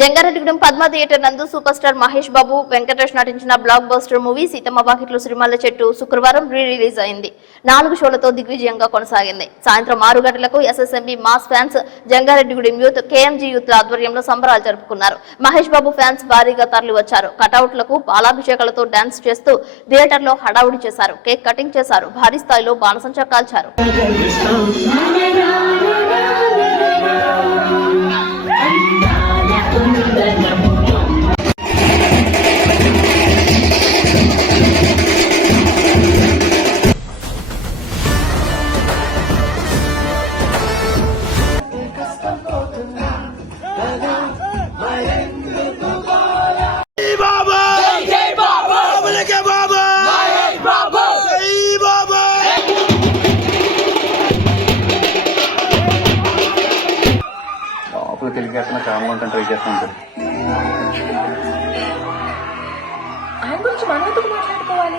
Jangareddygudem Padma theatre నందు super star Mahesh Babu Venkatesh నటించిన block buster movie Seethamma వాకిట్లో సిరిమల్ల చెట్టు శుక్రవారం రిలీజ్ అయింది. 4 షోలతో దిగ్విజయంగా కొనసాగింది. సాయంత్రం 6 గంటలకు SSMB mass fans Jangareddygudem youth KMG youth ఆధ్వర్యంలో సంబరాలు జరుపుకున్నారు. మహేష్ బాబు ఫ్యాన్స్ భారీగా తరలి వచ్చారు. కటౌట్లకు పాలాభిషేకాలతో డాన్స్ చేస్తూ థియేటర్ లో హడావుడి చేశారు. కేక్ కటింగ్ చేశారు. భారీ స్థాయిలో బాణసంచా కాల్చారు. తెలియకుండా కామ్గా ఉంటాను ట్రై చేస్తూ ఉంటాను. ఆయన గురించి మనం ఎందుకు మాట్లాడుకోవాలి?